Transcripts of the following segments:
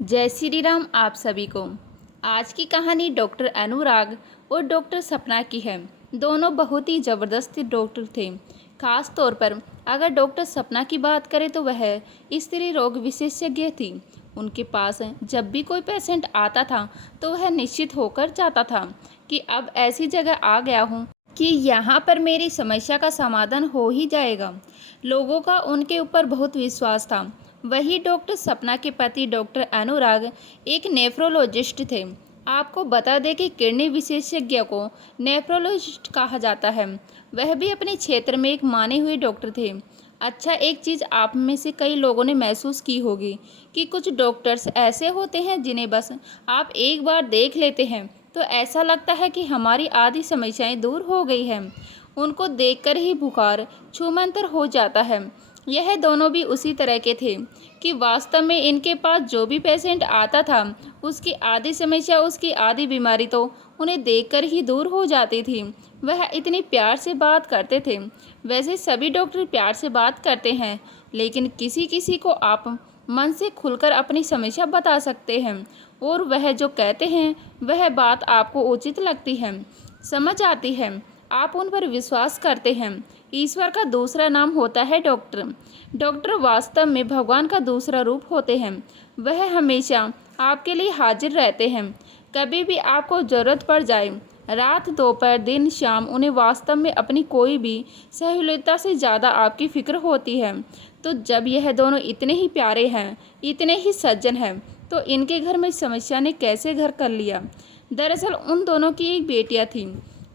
जय श्री राम आप सभी को। आज की कहानी डॉक्टर अनुराग और डॉक्टर सपना की है। दोनों बहुत ही ज़बरदस्त डॉक्टर थे। खास तौर पर अगर डॉक्टर सपना की बात करें तो वह स्त्री रोग विशेषज्ञ थी। उनके पास जब भी कोई पेशेंट आता था तो वह निश्चित होकर जाता था कि अब ऐसी जगह आ गया हूँ कि यहाँ पर मेरी समस्या का समाधान हो ही जाएगा। लोगों का उनके ऊपर बहुत विश्वास था। वही डॉक्टर सपना के पति डॉक्टर अनुराग एक नेफ्रोलॉजिस्ट थे। आपको बता दें कि किडनी विशेषज्ञ को नेफ्रोलॉजिस्ट कहा जाता है। वह भी अपने क्षेत्र में एक माने हुए डॉक्टर थे। अच्छा, एक चीज़ आप में से कई लोगों ने महसूस की होगी कि कुछ डॉक्टर्स ऐसे होते हैं जिन्हें बस आप एक बार देख लेते हैं तो ऐसा लगता है कि हमारी आधी समस्याएं दूर हो गई हैं। उनको देखकर ही बुखार छूमंतर हो जाता है। यह दोनों भी उसी तरह के थे कि वास्तव में इनके पास जो भी पेशेंट आता था उसकी आधी समस्या, उसकी आधी बीमारी तो उन्हें देखकर ही दूर हो जाती थी। वह इतनी प्यार से बात करते थे। वैसे सभी डॉक्टर प्यार से बात करते हैं, लेकिन किसी किसी को आप मन से खुलकर अपनी समस्या बता सकते हैं और वह जो कहते हैं वह बात आपको उचित लगती है, समझ आती है, आप उन पर विश्वास करते हैं। ईश्वर का दूसरा नाम होता है डॉक्टर। डॉक्टर वास्तव में भगवान का दूसरा रूप होते हैं। वह हमेशा आपके लिए हाजिर रहते हैं। कभी भी आपको ज़रूरत पड़ जाए, रात दोपहर दिन शाम, उन्हें वास्तव में अपनी कोई भी सहूलियत से ज़्यादा आपकी फ़िक्र होती है। तो जब यह दोनों इतने ही प्यारे हैं, इतने ही सज्जन हैं, तो इनके घर में समस्या ने कैसे घर कर लिया। दरअसल उन दोनों की एक बेटियां थी।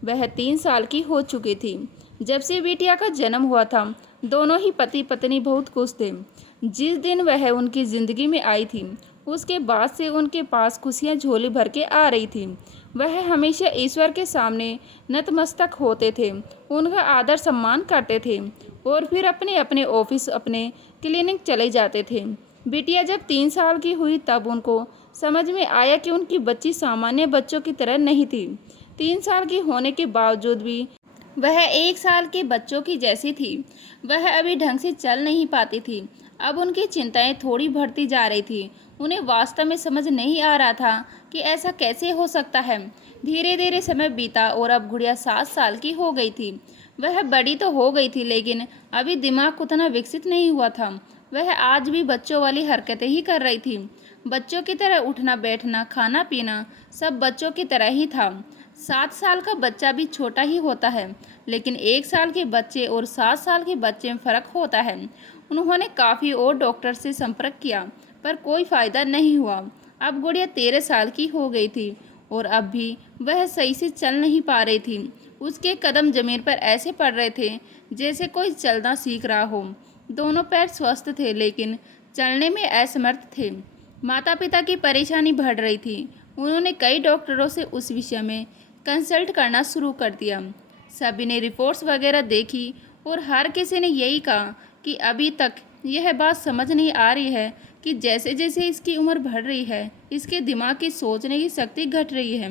वह 3 साल की हो चुकी थी जब से बेटिया का जन्म हुआ था। दोनों ही पति पत्नी बहुत खुश थे। जिस दिन वह उनकी ज़िंदगी में आई थी उसके बाद से उनके पास खुशियाँ झोली भर के आ रही थी। वह हमेशा ईश्वर के सामने नतमस्तक होते थे, उनका आदर सम्मान करते थे और फिर अपने अपने ऑफिस, अपने क्लिनिक चले जाते थे। बिटिया जब 3 साल की हुई तब उनको समझ में आया कि उनकी बच्ची सामान्य बच्चों की तरह नहीं थी। 3 साल की होने के बावजूद भी वह 1 साल के बच्चों की जैसी थी। वह अभी ढंग से चल नहीं पाती थी। अब उनकी चिंताएं थोड़ी बढ़ती जा रही थी। उन्हें वास्तव में समझ नहीं आ रहा था कि ऐसा कैसे हो सकता है। धीरे धीरे समय बीता और अब गुड़िया 7 साल की हो गई थी। वह बड़ी तो हो गई थी, लेकिन अभी दिमाग उतना विकसित नहीं हुआ था। वह आज भी बच्चों वाली हरकतें ही कर रही थी। बच्चों की तरह उठना बैठना, खाना पीना सब बच्चों की तरह ही था। 7 साल का बच्चा भी छोटा ही होता है, लेकिन 1 साल के बच्चे और 7 साल के बच्चे में फ़र्क होता है। उन्होंने काफ़ी और डॉक्टर से संपर्क किया पर कोई फ़ायदा नहीं हुआ। अब गुड़िया 13 साल की हो गई थी और अब भी वह सही से चल नहीं पा रही थी। उसके कदम ज़मीन पर ऐसे पड़ रहे थे जैसे कोई चलना सीख रहा हो। दोनों पैर स्वस्थ थे लेकिन चलने में असमर्थ थे। माता पिता की परेशानी बढ़ रही थी। उन्होंने कई डॉक्टरों से उस विषय में कंसल्ट करना शुरू कर दिया। सभी ने रिपोर्ट्स वगैरह देखी और हर किसी ने यही कहा कि अभी तक यह बात समझ नहीं आ रही है कि जैसे जैसे इसकी उम्र बढ़ रही है इसके दिमाग की सोचने की शक्ति घट रही है।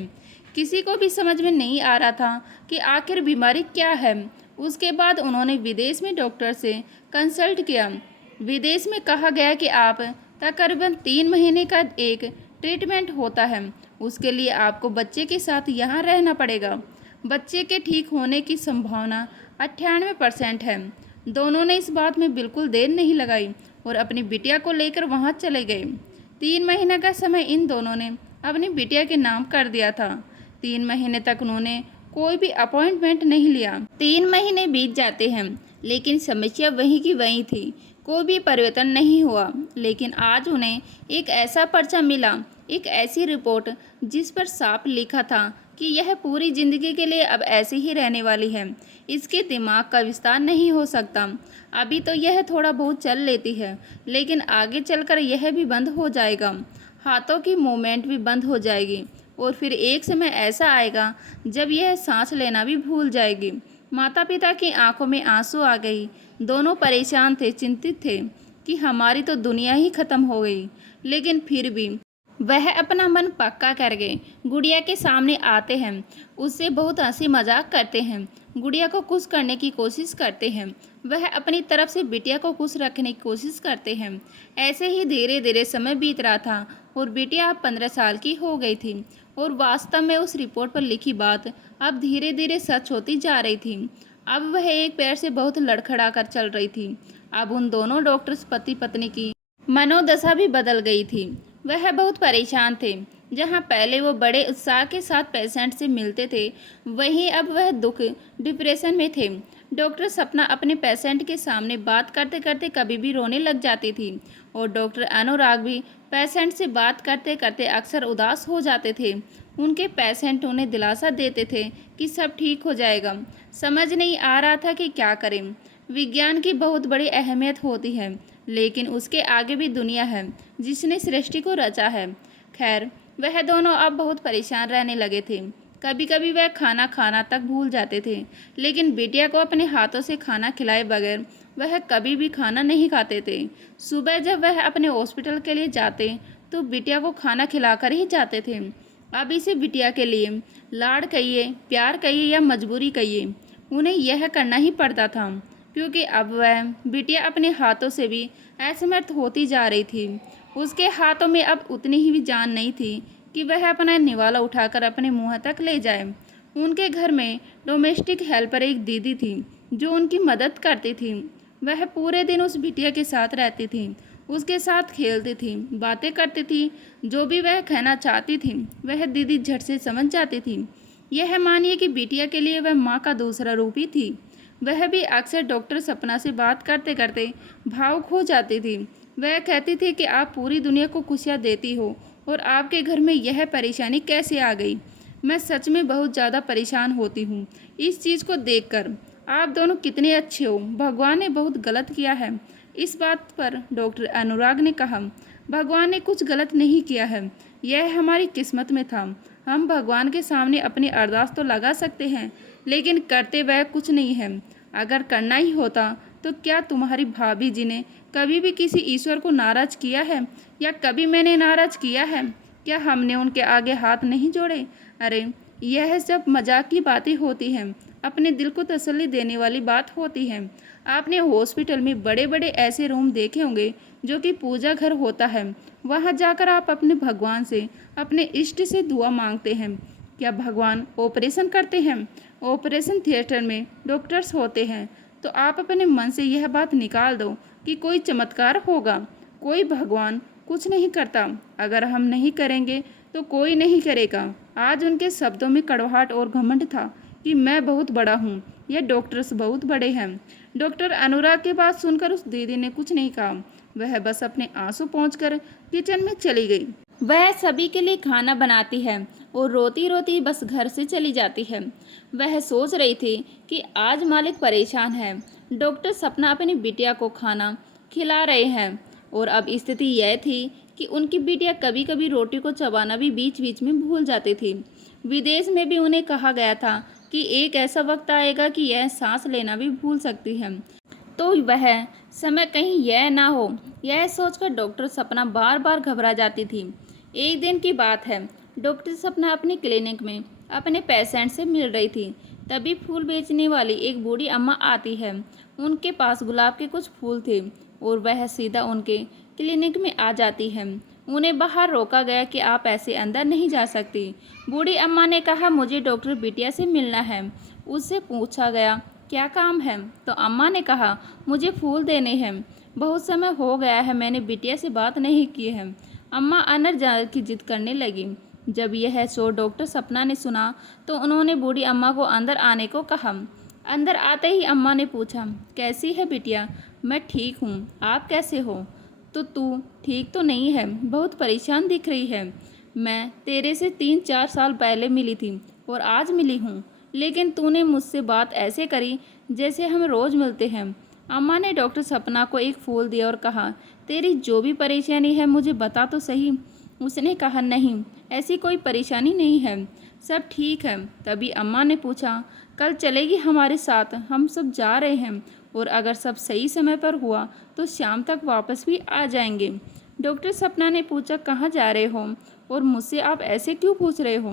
किसी को भी समझ में नहीं आ रहा था कि आखिर बीमारी क्या है। उसके बाद उन्होंने विदेश में डॉक्टर से कंसल्ट किया। विदेश में कहा गया कि आप तकरीबन 3 महीने का एक ट्रीटमेंट होता है। उसके लिए आपको बच्चे के साथ यहाँ रहना पड़ेगा। बच्चे के ठीक होने की संभावना 98% है। दोनों ने इस बात में बिल्कुल देर नहीं लगाई और अपनी बिटिया को लेकर वहाँ चले गए। 3 महीने का समय इन दोनों ने अपनी बिटिया के नाम कर दिया था। 3 महीने तक उन्होंने कोई भी अपॉइंटमेंट नहीं लिया। 3 महीने बीत जाते हैं लेकिन समस्या वहीं की वहीं थी, कोई भी परिवर्तन नहीं हुआ। लेकिन आज उन्हें एक ऐसा पर्चा मिला, एक ऐसी रिपोर्ट जिस पर साफ लिखा था कि यह पूरी जिंदगी के लिए अब ऐसे ही रहने वाली है। इसके दिमाग का विस्तार नहीं हो सकता। अभी तो यह थोड़ा बहुत चल लेती है, लेकिन आगे चलकर यह भी बंद हो जाएगा। हाथों की मूवमेंट भी बंद हो जाएगी और फिर एक समय ऐसा आएगा जब यह सांस लेना भी भूल जाएगी। माता पिता की आंखों में आंसू आ गई। दोनों परेशान थे, चिंतित थे कि हमारी तो दुनिया ही खत्म हो गई। लेकिन फिर भी वह अपना मन पक्का कर गए। गुड़िया के सामने आते हैं, उससे बहुत हंसी मजाक करते हैं, गुड़िया को खुश करने की कोशिश करते हैं। वह अपनी तरफ से बिटिया को खुश रखने की कोशिश करते हैं। ऐसे ही धीरे धीरे समय बीत रहा था और बिटिया अब 15 साल की हो गई थी। और वास्तव में उस रिपोर्ट पर लिखी बात अब धीरे धीरे सच होती जा रही थी। अब वह एक पैर से बहुत लड़खड़ा कर चल रही थी। अब उन दोनों डॉक्टर्स पति पत्नी की मनोदशा भी बदल गई थी। वह बहुत परेशान थे। जहां पहले वो बड़े उत्साह के साथ पेशेंट से मिलते थे, वहीं अब वह दुख डिप्रेशन में थे। डॉक्टर सपना अपने पेशेंट के सामने बात करते करते कभी भी रोने लग जाती थी और डॉक्टर अनुराग भी पेशेंट से बात करते करते अक्सर उदास हो जाते थे। उनके पेशेंट उन्हें दिलासा देते थे कि सब ठीक हो जाएगा। समझ नहीं आ रहा था कि क्या करें। विज्ञान की बहुत बड़ी अहमियत होती है, लेकिन उसके आगे भी दुनिया है जिसने सृष्टि को रचा है। खैर, वह दोनों अब बहुत परेशान रहने लगे थे। कभी कभी वह खाना खाना तक भूल जाते थे, लेकिन बिटिया को अपने हाथों से खाना खिलाए बगैर वह कभी भी खाना नहीं खाते थे। सुबह जब वह अपने हॉस्पिटल के लिए जाते तो बिटिया को खाना खिलाकर ही जाते थे। अब इसे बिटिया के लिए लाड़ कहिए, प्यार कहिए या मजबूरी कहिए, उन्हें यह करना ही पड़ता था, क्योंकि अब वह बिटिया अपने हाथों से भी असमर्थ होती जा रही थी। उसके हाथों में अब उतनी ही भी जान नहीं थी कि वह अपना निवाला उठाकर अपने मुंह तक ले जाए। उनके घर में डोमेस्टिक हेल्पर एक दीदी थी जो उनकी मदद करती थी। वह पूरे दिन उस बिटिया के साथ रहती थी, उसके साथ खेलती थी, बातें करती थी। जो भी वह कहना चाहती थी वह दीदी झट से समझ जाती थी। यह मानिए कि बिटिया के लिए वह माँ का दूसरा रूप ही थी। वह भी अक्सर डॉक्टर सपना से बात करते करते भावुक हो जाती थी। वह कहती थी कि आप पूरी दुनिया को खुशियाँ देती हो और आपके घर में यह परेशानी कैसे आ गई। मैं सच में बहुत ज़्यादा परेशान होती हूँ इस चीज़ को देखकर। आप दोनों कितने अच्छे हो, भगवान ने बहुत गलत किया है। इस बात पर डॉक्टर अनुराग ने कहा, भगवान ने कुछ गलत नहीं किया है, यह हमारी किस्मत में था। हम भगवान के सामने अपनी अरदास तो लगा सकते हैं, लेकिन करते वह कुछ नहीं है। अगर करना ही होता तो क्या तुम्हारी भाभी जी ने कभी भी किसी ईश्वर को नाराज किया है, या कभी मैंने नाराज किया है? क्या हमने उनके आगे हाथ नहीं जोड़े? अरे, यह सब मजाक की बातें होती हैं, अपने दिल को तसल्ली देने वाली बात होती है। आपने हॉस्पिटल में बड़े बड़े ऐसे रूम देखे होंगे जो कि पूजा घर होता है। वहाँ जाकर आप अपने भगवान से, अपने इष्ट से दुआ मांगते हैं। क्या भगवान ऑपरेशन करते हैं? ऑपरेशन थिएटर में डॉक्टर्स होते हैं। तो आप अपने मन से यह बात निकाल दो कि कोई चमत्कार होगा। कोई भगवान कुछ नहीं करता। अगर हम नहीं करेंगे तो कोई नहीं करेगा। आज उनके शब्दों में कड़वाहट और घमंड था कि मैं बहुत बड़ा हूँ, यह डॉक्टर्स बहुत बड़े हैं। डॉक्टर अनुराग की बात सुनकर उस दीदी ने कुछ नहीं कहा। वह बस अपने आंसू पोंछकर किचन में चली गई। वह सभी के लिए खाना बनाती है और रोती रोती बस घर से चली जाती है। वह सोच रही थी कि आज मालिक परेशान है। डॉक्टर सपना अपनी बिटिया को खाना खिला रहे हैं और अब स्थिति यह थी कि उनकी बिटिया कभी कभी रोटी को चबाना भी बीच बीच में भूल जाती थी। विदेश में भी उन्हें कहा गया था कि एक ऐसा वक्त आएगा कि यह सांस लेना भी भूल सकती है, तो वह समय कहीं यह ना हो, यह सोचकर डॉक्टर सपना बार बार घबरा जाती थी। एक दिन की बात है, डॉक्टर सपना अपने क्लिनिक में अपने पेशेंट से मिल रही थी। तभी फूल बेचने वाली एक बूढ़ी अम्मा आती है। उनके पास गुलाब के कुछ फूल थे और वह सीधा उनके क्लिनिक में आ जाती है। उन्हें बाहर रोका गया कि आप ऐसे अंदर नहीं जा सकती। बूढ़ी अम्मा ने कहा, मुझे डॉक्टर बिटिया से मिलना है। उससे पूछा गया, क्या काम है? तो अम्मा ने कहा, मुझे फूल देने हैं। बहुत समय हो गया है, मैंने बिटिया से बात नहीं की है। अम्मा अंदर जाने की जिद करने लगी। जब यह शोर डॉक्टर सपना ने सुना तो उन्होंने बूढ़ी अम्मा को अंदर आने को कहा। अंदर आते ही अम्मा ने पूछा, कैसी है बिटिया? मैं ठीक हूँ, आप कैसे हो? तो तू ठीक तो नहीं है, बहुत परेशान दिख रही है। मैं तेरे से 3-4 साल पहले मिली थी और आज मिली हूँ, लेकिन तूने मुझसे बात ऐसे करी जैसे हम रोज़ मिलते हैं। अम्मा ने डॉक्टर सपना को एक फूल दिया और कहा, तेरी जो भी परेशानी है मुझे बता तो सही। उसने कहा, नहीं, ऐसी कोई परेशानी नहीं है, सब ठीक है। तभी अम्मा ने पूछा, कल चलेगी हमारे साथ? हम सब जा रहे हैं और अगर सब सही समय पर हुआ तो शाम तक वापस भी आ जाएंगे। डॉक्टर सपना ने पूछा, कहाँ जा रहे हो और मुझसे आप ऐसे क्यों पूछ रहे हो?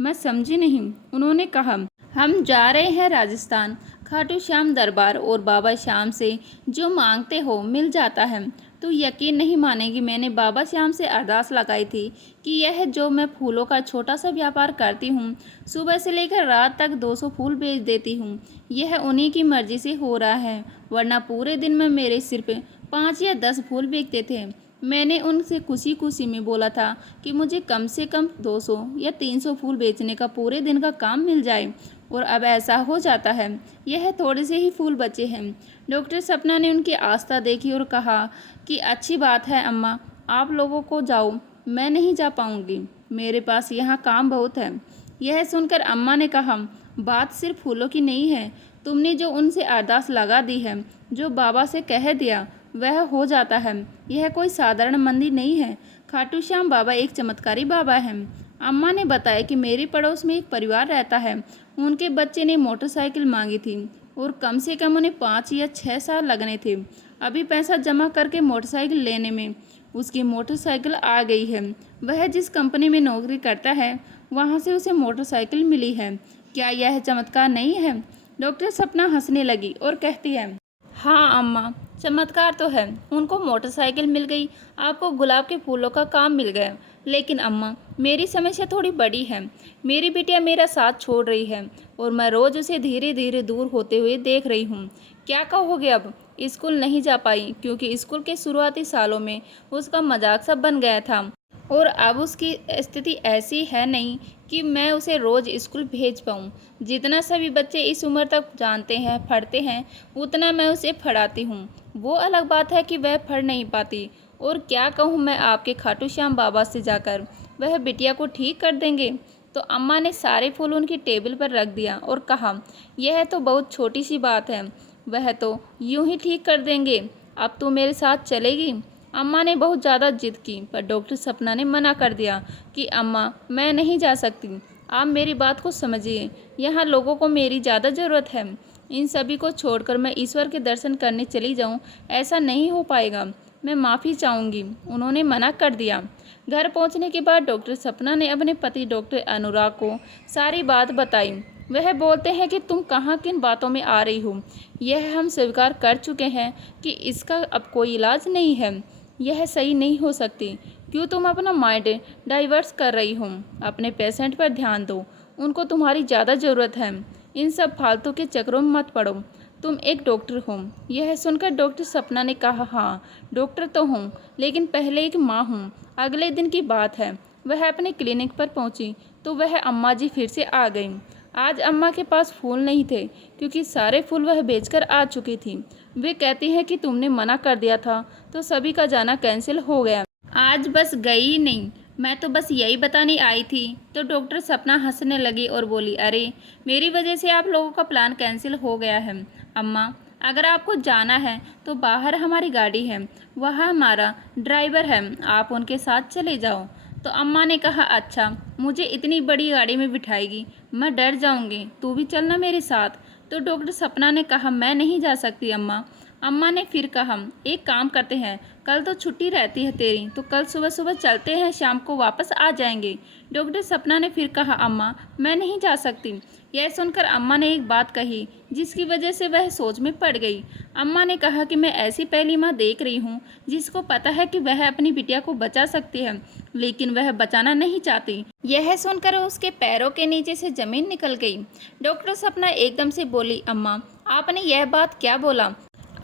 मैं समझी नहीं। उन्होंने कहा, हम जा रहे हैं राजस्थान, खाटू श्याम दरबार, और बाबा श्याम से जो मांगते हो मिल जाता है। तो यकीन नहीं मानेगी, मैंने बाबा श्याम से अरदास लगाई थी कि यह जो मैं फूलों का छोटा सा व्यापार करती हूँ, सुबह से लेकर रात तक 200 फूल बेच देती हूँ, यह उन्हीं की मर्जी से हो रहा है, वरना पूरे दिन में मेरे सिर्फ 5 या 10 फूल बेचते थे। मैंने उनसे खुशी खुशी में बोला था कि मुझे कम से कम 200 या 300 फूल बेचने का पूरे दिन का काम मिल जाए, और अब ऐसा हो जाता है। यह थोड़े से ही फूल बचे हैं। डॉक्टर सपना ने उनकी आस्था देखी और कहा कि अच्छी बात है अम्मा, आप लोगों को जाओ, मैं नहीं जा पाऊंगी, मेरे पास यहाँ काम बहुत है। यह सुनकर अम्मा ने कहा, बात सिर्फ फूलों की नहीं है, तुमने जो उनसे अरदास लगा दी है, जो बाबा से कह दिया, वह हो जाता है। यह कोई साधारण मंदिर नहीं है, खाटू श्याम बाबा एक चमत्कारी बाबा है। अम्मा ने बताया कि मेरे पड़ोस में एक परिवार रहता है, उनके बच्चे ने मोटरसाइकिल मांगी थी और कम से कम उन्हें 5 या 6 साल लगने थे। अभी पैसा जमा करके मोटरसाइकिल लेने में उसकी मोटरसाइकिल आ गई है। वह जिस कंपनी में नौकरी करता है, वहाँ से उसे मोटरसाइकिल मिली है। क्या यह चमत्कार नहीं है? डॉक्टर सपना हंसने लगी और कहती है, हाँ अम्मा, चमत्कार तो है। उनको मोटरसाइकिल मिल गई, आपको गुलाब के फूलों का काम मिल गया। लेकिन अम्मा, मेरी समस्या थोड़ी बड़ी है। मेरी बिटिया मेरा साथ छोड़ रही है और मैं रोज़ उसे धीरे धीरे दूर होते हुए देख रही हूँ। क्या कहोगे? अब स्कूल नहीं जा पाई क्योंकि स्कूल के शुरुआती सालों में उसका मजाक सा बन गया था, और अब उसकी स्थिति ऐसी है नहीं कि मैं उसे रोज़ स्कूल भेज पाऊँ। जितना सभी बच्चे इस उम्र तक जानते हैं, पढ़ते हैं, उतना मैं उसे पढ़ाती हूँ। वो अलग बात है कि वह पढ़ नहीं पाती। और क्या कहूँ मैं आपके खाटू श्याम बाबा से जाकर, वह बिटिया को ठीक कर देंगे। तो अम्मा ने सारे फूल उनकी टेबल पर रख दिया और कहा, यह तो बहुत छोटी सी बात है, वह तो यूं ही ठीक कर देंगे। अब तू मेरे साथ चलेगी? अम्मा ने बहुत ज़्यादा जिद की, पर डॉक्टर सपना ने मना कर दिया कि अम्मा, मैं नहीं जा सकती, आप मेरी बात को समझिए, यहाँ लोगों को मेरी ज़्यादा ज़रूरत है। इन सभी को छोड़कर मैं ईश्वर के दर्शन करने चली जाऊँ, ऐसा नहीं हो पाएगा, मैं माफ़ी चाहूँगी। उन्होंने मना कर दिया। घर पहुँचने के बाद डॉक्टर सपना ने अपने पति डॉक्टर अनुराग को सारी बात बताई। वह बोलते हैं कि तुम कहाँ किन बातों में आ रही हो, यह हम स्वीकार कर चुके हैं कि इसका अब कोई इलाज नहीं है, यह सही नहीं हो सकती। क्यों तुम अपना माइंड डाइवर्स कर रही हो? अपने पेशेंट पर ध्यान दो, उनको तुम्हारी ज़्यादा ज़रूरत है। इन सब फालतू के चक्रों में मत पड़ो, तुम एक डॉक्टर हो। यह सुनकर डॉक्टर सपना ने कहा, हाँ डॉक्टर तो हूँ, लेकिन पहले एक माँ हूँ। अगले दिन की बात है, वह अपने क्लिनिक पर पहुँची तो वह अम्मा जी फिर से आ गई। आज अम्मा के पास फूल नहीं थे क्योंकि सारे फूल वह बेचकर आ चुकी थी। वे कहती हैं कि तुमने मना कर दिया था तो सभी का जाना कैंसिल हो गया। आज बस गई ही नहीं, मैं तो बस यही बताने आई थी। तो डॉक्टर सपना हंसने लगी और बोली, अरे मेरी वजह से आप लोगों का प्लान कैंसिल हो गया है। अम्मा, अगर आपको जाना है तो बाहर हमारी गाड़ी है, वह हमारा ड्राइवर है, आप उनके साथ चले जाओ। तो अम्मा ने कहा, अच्छा मुझे इतनी बड़ी गाड़ी में बिठाएगी, मैं डर जाऊंगी, तू भी चलना मेरे साथ। तो डॉक्टर सपना ने कहा, मैं नहीं जा सकती अम्मा। अम्मा ने फिर कहा, एक काम करते हैं, कल तो छुट्टी रहती है तेरी, तो कल सुबह सुबह चलते हैं, शाम को वापस आ जाएंगे। डॉक्टर सपना ने फिर कहा, अम्मा मैं नहीं जा सकती। यह सुनकर अम्मा ने एक बात कही जिसकी वजह से वह सोच में पड़ गई। अम्मा ने कहा कि मैं ऐसी पहली माँ देख रही हूँ जिसको पता है कि वह अपनी बिटिया को बचा सकती है, लेकिन वह बचाना नहीं चाहती। यह सुनकर उसके पैरों के नीचे से जमीन निकल गई। डॉक्टर सपना एकदम से बोली, अम्मा आपने यह बात क्या बोला?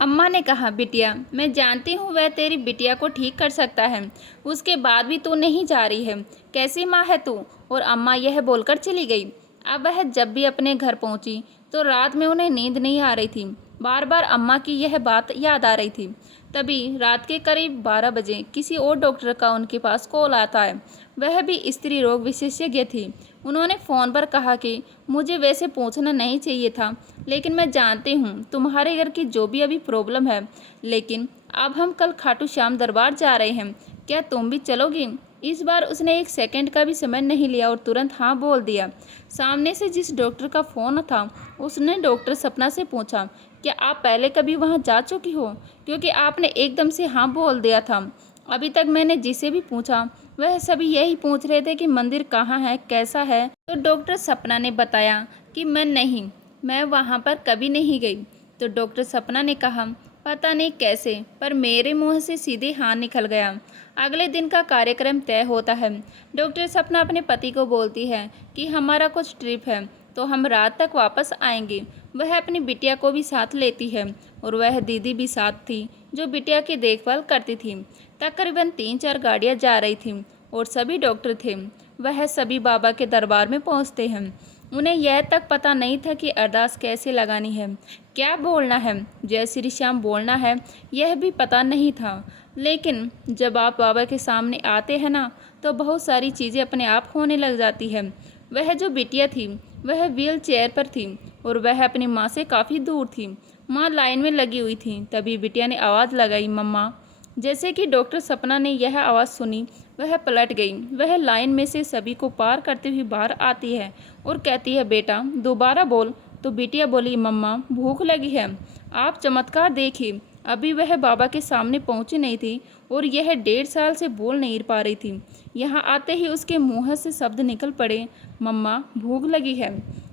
अम्मा ने कहा, बिटिया मैं जानती हूँ वह तेरी बिटिया को ठीक कर सकता है, उसके बाद भी तू नहीं जा रही है, कैसी माँ है तू? और अम्मा यह बोलकर चली गई। अब वह जब भी अपने घर पहुँची तो रात में उन्हें नींद नहीं आ रही थी, बार बार अम्मा की यह बात याद आ रही थी। तभी रात के करीब 12 बजे किसी और डॉक्टर का उनके पास कॉल आता है। वह भी स्त्री रोग विशेषज्ञ थी। उन्होंने फ़ोन पर कहा कि मुझे वैसे पूछना नहीं चाहिए था, लेकिन मैं जानती हूँ तुम्हारे घर की जो भी अभी प्रॉब्लम है, लेकिन अब हम कल खाटू श्याम दरबार जा रहे हैं, क्या तुम भी चलोगी? इस बार उसने एक सेकंड का भी समय नहीं लिया और तुरंत हाँ बोल दिया। सामने से जिस डॉक्टर का फ़ोन था उसने डॉक्टर सपना से पूछा, क्या आप पहले कभी वहाँ जा चुकी हो? क्योंकि आपने एकदम से हाँ बोल दिया था। अभी तक मैंने जिसे भी पूछा वह सभी यही पूछ रहे थे कि मंदिर कहाँ है, कैसा है। तो डॉक्टर सपना ने बताया कि मैं वहाँ पर कभी नहीं गई। तो डॉक्टर सपना ने कहा, पता नहीं कैसे, पर मेरे मुंह से सीधे हाँ निकल गया। अगले दिन का कार्यक्रम तय होता है। डॉक्टर सपना अपने पति को बोलती है कि हमारा कुछ ट्रिप है, तो हम रात तक वापस आएंगे। वह अपनी बिटिया को भी साथ लेती है और वह दीदी भी साथ थी, जो बिटिया की देखभाल करती थी। तकरीबन 3-4 गाड़ियाँ जा रही थीं और सभी डॉक्टर थे। वह सभी बाबा के दरबार में पहुँचते हैं। उन्हें यह तक पता नहीं था कि अरदास कैसे लगानी है, क्या बोलना है, जय श्री श्याम बोलना है, यह भी पता नहीं था। लेकिन जब आप बाबा के सामने आते हैं ना, तो बहुत सारी चीज़ें अपने आप होने लग जाती है। वह जो बिटिया थी वह व्हील चेयर पर थी और वह अपनी माँ से काफ़ी दूर थी। माँ लाइन में लगी हुई थी। तभी बिटिया ने आवाज़ लगाई, मम्मा। जैसे कि डॉक्टर सपना ने यह आवाज़ सुनी, वह पलट गई। वह लाइन में से सभी को पार करते हुए बाहर आती है और कहती है, बेटा दोबारा बोल। तो बिटिया बोली, मम्मा भूख लगी है, आप चमत्कार देखिए। अभी वह बाबा के सामने पहुंची नहीं थी और यह 1.5 साल से बोल नहीं पा रही थी। यहाँ आते ही उसके मुंह से शब्द निकल पड़े, मम्मा भूख लगी है।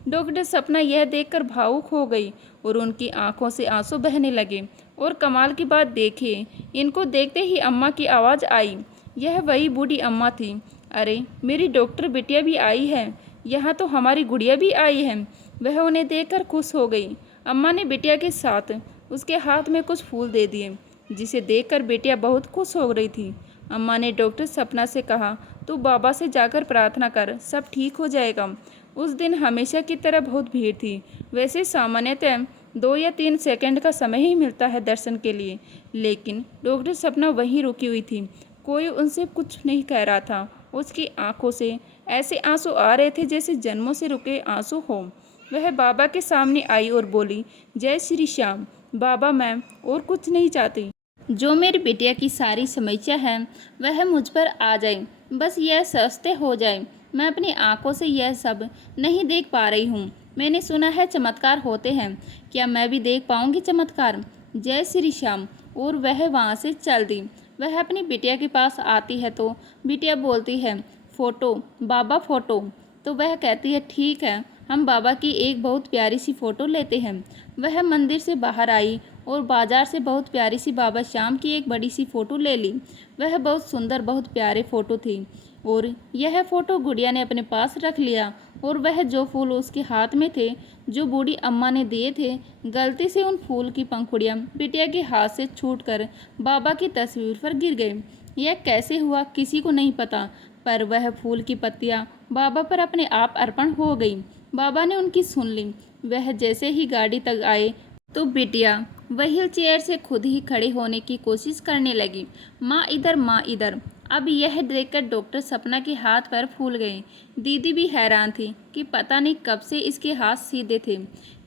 डॉक्टर सपना यह देखकर भावुक हो गई और उनकी आंखों से आंसू बहने लगे। और कमाल की बात देखिए, इनको देखते ही अम्मा की आवाज़ आई। यह वही बूढ़ी अम्मा थी। अरे मेरी डॉक्टर बिटिया भी आई है, यहाँ तो हमारी गुड़िया भी आई है। वह उन्हें देखकर खुश हो गई। अम्मा ने बिटिया के साथ उसके हाथ में कुछ फूल दे दिए, जिसे देखकर बिटिया बहुत खुश हो रही थी। अम्मा ने डॉक्टर सपना से कहा, तू बाबा से जाकर प्रार्थना कर, सब ठीक हो जाएगा। उस दिन हमेशा की तरह बहुत भीड़ थी। वैसे सामान्यतः 2 या 3 सेकंड का समय ही मिलता है दर्शन के लिए, लेकिन डॉक्टर सपना वहीं रुकी हुई थी। कोई उनसे कुछ नहीं कह रहा था। उसकी आंखों से ऐसे आंसू आ रहे थे जैसे जन्मों से रुके आंसू हो। वह बाबा के सामने आई और बोली, जय श्री श्याम। बाबा मैं और कुछ नहीं चाहती। जो मेरी बिटिया की सारी समस्या है वह मुझ पर आ जाए, बस यह सस्ते हो जाए। मैं अपनी आंखों से यह सब नहीं देख पा रही हूँ। मैंने सुना है चमत्कार होते हैं, क्या मैं भी देख पाऊँगी चमत्कार? जय श्री श्याम। और वह वहाँ से चल दी। वह अपनी बिटिया के पास आती है तो बिटिया बोलती है, फ़ोटो बाबा फ़ोटो। तो वह कहती है, ठीक है, हम बाबा की एक बहुत प्यारी सी फ़ोटो लेते हैं। वह मंदिर से बाहर आई और बाजार से बहुत प्यारी सी बाबा श्याम की एक बड़ी सी फ़ोटो ले ली। वह बहुत सुंदर बहुत प्यारे फ़ोटो थी और यह फ़ोटो गुड़िया ने अपने पास रख लिया। और वह जो फूल उसके हाथ में थे, जो बूढ़ी अम्मा ने दिए थे, गलती से उन फूल की पंखुड़ियाँ बिटिया के हाथ से छूटकर बाबा की तस्वीर पर गिर गई। यह कैसे हुआ किसी को नहीं पता, पर वह फूल की पत्तियाँ बाबा पर अपने आप अर्पण हो गई। बाबा ने उनकी सुन ली। वह जैसे ही गाड़ी तक आए तो बिटिया व्हील चेयर से खुद ही खड़े होने की कोशिश करने लगी। माँ इधर, माँ इधर। अब यह देखकर डॉक्टर सपना के हाथ पैर फूल गए। दीदी भी हैरान थी कि पता नहीं कब से इसके हाथ सीधे थे,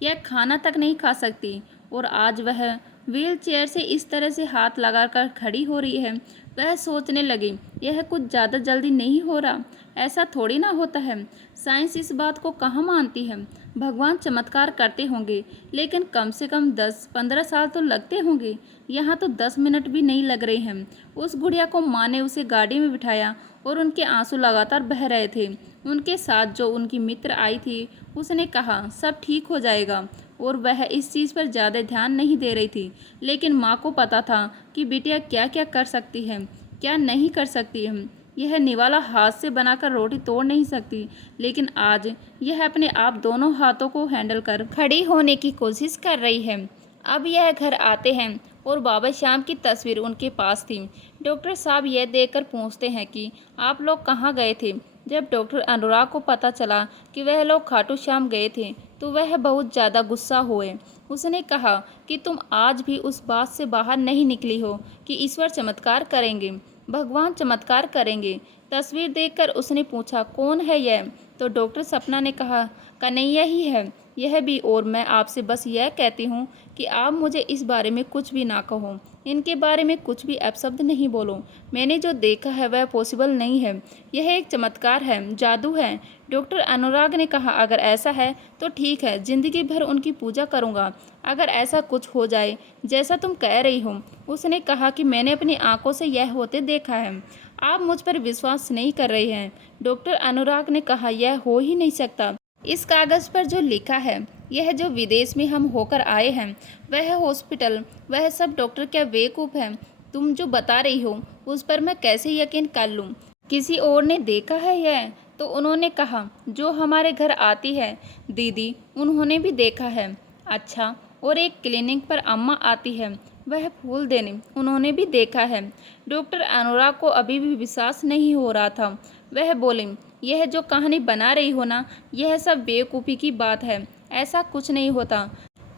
यह खाना तक नहीं खा सकती और आज वह व्हील चेयर से इस तरह से हाथ लगाकर खड़ी हो रही है। वह सोचने लगी, यह कुछ ज़्यादा जल्दी नहीं हो रहा, ऐसा थोड़ी ना होता है। साइंस इस बात को कहाँ मानती है। भगवान चमत्कार करते होंगे, लेकिन कम से कम 10-15 साल तो लगते होंगे। यहाँ तो 10 मिनट भी नहीं लग रहे हैं। उस गुड़िया को माँ ने उसे गाड़ी में बिठाया और उनके आंसू लगातार बह रहे थे। उनके साथ जो उनकी मित्र आई थी, उसने कहा सब ठीक हो जाएगा और वह इस चीज़ पर ज़्यादा ध्यान नहीं दे रही थी। लेकिन माँ को पता था कि बिटिया क्या क्या कर सकती है, क्या नहीं कर सकती है। यह निवाला हाथ से बनाकर रोटी तोड़ नहीं सकती, लेकिन आज यह अपने आप दोनों हाथों को हैंडल कर खड़ी होने की कोशिश कर रही है। अब यह घर आते हैं और बाबा श्याम की तस्वीर उनके पास थी। डॉक्टर साहब यह देखकर पूछते हैं कि आप लोग कहाँ गए थे। जब डॉक्टर अनुराग को पता चला कि वह लोग खाटू श्याम गए थे, तो वह बहुत ज़्यादा गुस्सा हुए। उसने कहा कि तुम आज भी उस बात से बाहर नहीं निकली हो कि ईश्वर चमत्कार करेंगे, भगवान चमत्कार करेंगे। तस्वीर देखकर उसने पूछा, कौन है यह? तो डॉक्टर सपना ने कहा, कन्हैया ही है यह भी। और मैं आपसे बस यह कहती हूँ कि आप मुझे इस बारे में कुछ भी ना कहो, इनके बारे में कुछ भी अपशब्द नहीं बोलो। मैंने जो देखा है वह पॉसिबल नहीं है, यह एक चमत्कार है, जादू है। डॉक्टर अनुराग ने कहा, अगर ऐसा है तो ठीक है, जिंदगी भर उनकी पूजा करूँगा, अगर ऐसा कुछ हो जाए जैसा तुम कह रही हो। उसने कहा कि मैंने अपनी आंखों से यह होते देखा है, आप मुझ पर विश्वास नहीं कर रहे हैं। डॉक्टर अनुराग ने कहा, यह हो ही नहीं सकता। इस कागज़ पर जो लिखा है यह जो विदेश में हम होकर आए हैं, वह हॉस्पिटल, वह सब डॉक्टर क्या बेवकूफ़ हैं? तुम जो बता रही हो उस पर मैं कैसे यकीन कर लूँ? किसी और ने देखा है यह? तो उन्होंने कहा, जो हमारे घर आती है दीदी, उन्होंने भी देखा है। अच्छा, और एक क्लिनिक पर अम्मा आती है, वह फूल देने, उन्होंने भी देखा है। डॉक्टर अनुराग को अभी भी विश्वास नहीं हो रहा था। वह बोले, यह जो कहानी बना रही हो ना, यह सब बेवकूफ़ी की बात है, ऐसा कुछ नहीं होता।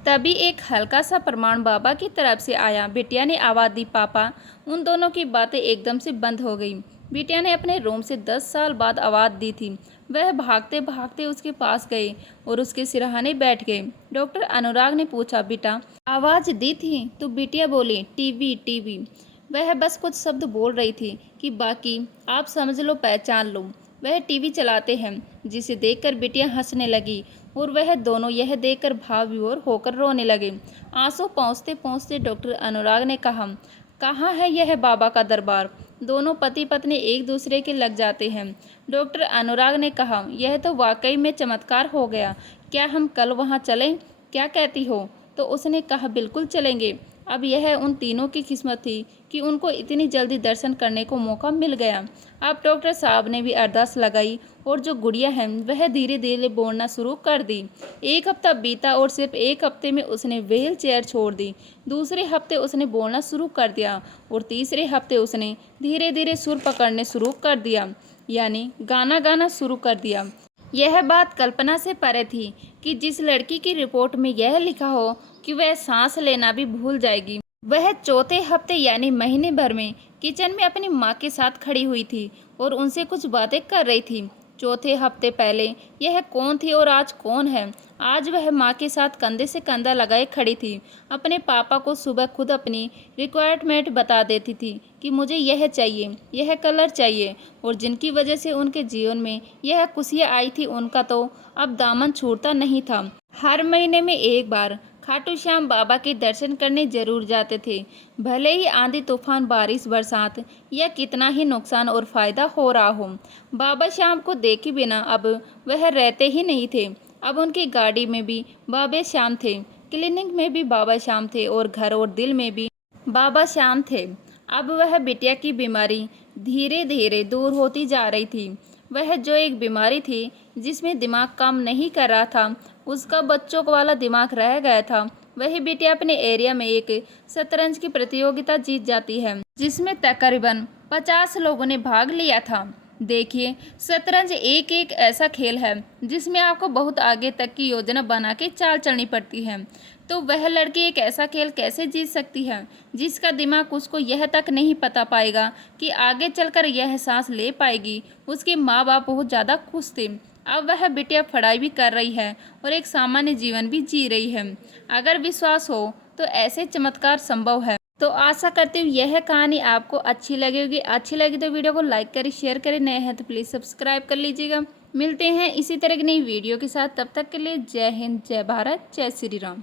तभी एक हल्का सा प्रमाण बाबा की तरफ से आया। बिटिया ने आवाज़ दी, पापा। उन दोनों की बातें एकदम से बंद हो गई। बिटिया ने अपने रूम से 10 साल बाद आवाज़ दी थी। वह भागते भागते उसके पास गए और उसके सिरहाने बैठ गए। डॉक्टर अनुराग ने पूछा, बेटा आवाज़ दी थी? तो बिटिया बोली, टीवी टीवी। वह बस कुछ शब्द बोल रही थी कि बाकी आप समझ लो, पहचान लो। वह टीवी चलाते हैं, जिसे देखकर बिटिया हंसने लगी और वह दोनों यह देखकर भावविभोर होकर रोने लगे। आंसू पहुँचते पहुँचते डॉक्टर अनुराग ने कहा, कहाँ है यह बाबा का दरबार? दोनों पति पत्नी एक दूसरे के लग जाते हैं। डॉक्टर अनुराग ने कहा, यह तो वाकई में चमत्कार हो गया। क्या हम कल वहाँ चलें? क्या कहती हो? तो उसने कहा, बिल्कुल चलेंगे। अब यह उन तीनों की किस्मत थी कि उनको इतनी जल्दी दर्शन करने को मौका मिल गया। अब डॉक्टर साहब ने भी अरदास लगाई और जो गुड़िया है वह धीरे धीरे बोलना शुरू कर दी। एक हफ्ता बीता और सिर्फ एक हफ्ते में उसने व्हील चेयर छोड़ दी। दूसरे हफ्ते उसने बोलना शुरू कर दिया और तीसरे हफ्ते उसने धीरे धीरे सुर पकड़ने शुरू कर दिया, यानी गाना गाना शुरू कर दिया। यह बात कल्पना से परे थी कि जिस लड़की की रिपोर्ट में यह लिखा हो कि वह सांस लेना भी भूल जाएगी, वह चौथे हफ्ते यानी महीने भर में किचन में अपनी माँ के साथ खड़ी हुई थी और उनसे कुछ बातें कर रही थी। चौथे हफ्ते पहले यह कौन थी और आज कौन है? आज वह माँ के साथ कंधे से कंधा लगाए खड़ी थी। अपने पापा को सुबह खुद अपनी रिक्वायरमेंट बता देती थी कि मुझे यह चाहिए, यह कलर चाहिए, और जिनकी वजह से उनके जीवन में यह खुशियाँ आई थी, उनका तो अब दामन छूटता नहीं था। हर महीने में एक बार खाटू श्याम बाबा के दर्शन करने जरूर जाते थे, भले ही आंधी तूफान, बारिश, बरसात या कितना ही नुकसान और फायदा हो रहा हो। बाबा श्याम को देखे बिना अब वह रहते ही नहीं थे। अब उनकी गाड़ी में भी बाबा श्याम थे, क्लिनिक में भी बाबा श्याम थे और घर और दिल में भी बाबा श्याम थे। अब वह बिटिया की बीमारी धीरे धीरे दूर होती जा रही थी। वह जो एक बीमारी थी जिसमें दिमाग काम नहीं कर रहा था, उसका बच्चों वाला दिमाग रह गया था। वही बिटिया अपने एरिया में एक शतरंज की प्रतियोगिता जीत जाती है, जिसमें तकरीबन 50 लोगों ने भाग लिया था। देखिए, शतरंज एक एक ऐसा खेल है जिसमें आपको बहुत आगे तक की योजना बना के चाल चलनी पड़ती है। तो वह लड़की एक ऐसा खेल कैसे जीत सकती है जिसका दिमाग उसको यह तक नहीं पता पाएगा कि आगे चलकर यह सांस ले पाएगी। उसके माँ बाप बहुत ज़्यादा खुश थे। अब वह बिटिया पढ़ाई भी कर रही है और एक सामान्य जीवन भी जी रही है। अगर विश्वास हो तो ऐसे चमत्कार संभव है। तो आशा करती हूँ यह कहानी आपको अच्छी लगी होगी। अच्छी लगी तो वीडियो को लाइक करें, शेयर करें, नए हैं तो प्लीज़ सब्सक्राइब कर लीजिएगा। मिलते हैं इसी तरह की नई वीडियो के साथ, तब तक के लिए जय हिंद, जय भारत, जय श्री राम।